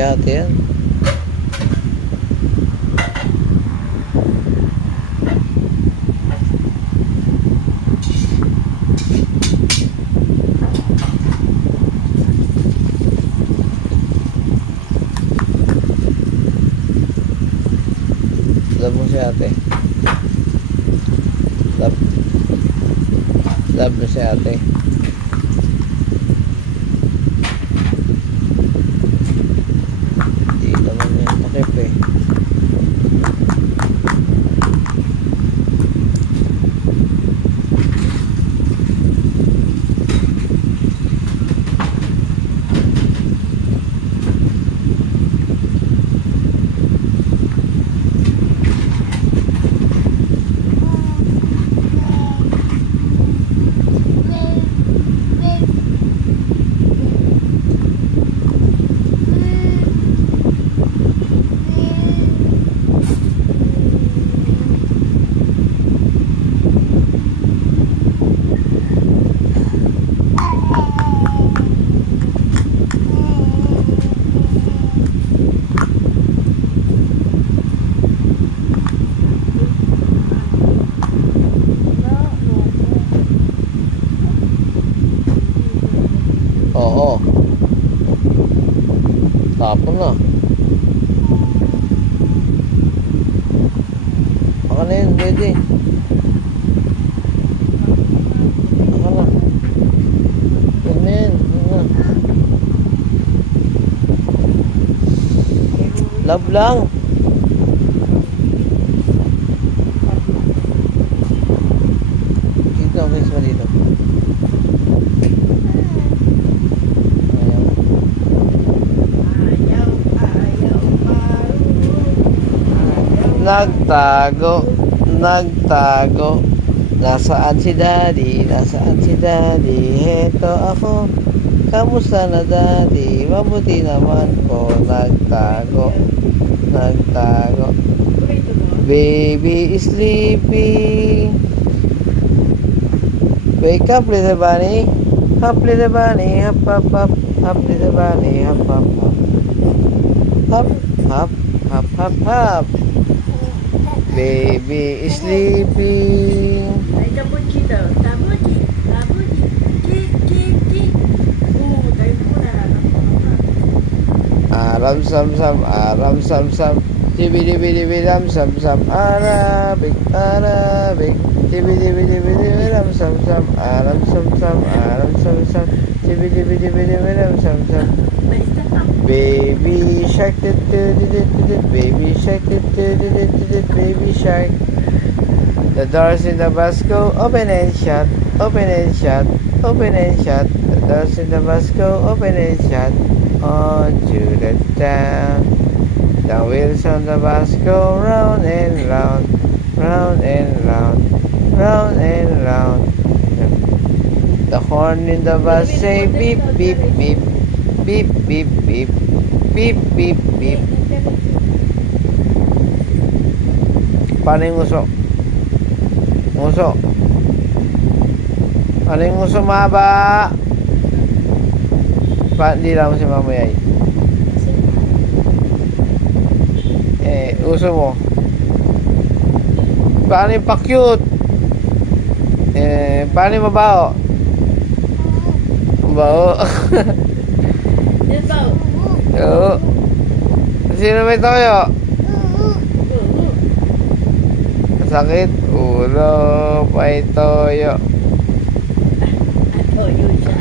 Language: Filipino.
ate yan. Love mo si ate. Love mo si ate. Di naman yan takip eh. Oo. Tapon na. Baka na yun, pwede. Baka na. Yun na yun. Yun na. Love lang. Dito, guys, dito. Nagtago, nagtago. Nasaan si daddy? Nasaan si daddy? Heto ako. Kamusta na daddy? Mabuti naman po. Nagtago, nagtago. Baby is sleeping. Wake up, little bunny. Hop, little bunny. Hop, hop, hop. Hop, little bunny. Hop, hop, hop. Hop, hop, hop, hop, hop. Baby is sleeping. Ay, tabuchi daw. Tabuchi. Tabuchi. Ki. Tayo muna lang. Aram sam sam, aram sam sam. Dibi ram sam sam. Arabic, Arabic. Dibi ram sam sam. Aram sam sam, aram sam sam. Dibi ram sam sam. Baby shark, baby shark, baby shark. The doors in the bus go open and shut, open and shut, open and shut. The doors in the bus go open and shut. On to the town. The wheels on the bus go round and round, round and round, round and round. The horn in the bus say beep beep beep, beep beep beep, beep beep beep. Paano yung uso? Uso. Ano yung uso mahaba? Hindi lang si Mamayay. Uso mo. Paano yung pa-cute? Paano yung mabaho? Mabaho. Yan ba? Oo. Sino may toyo? Sakit? Ulo, may toyo. Toyo siya.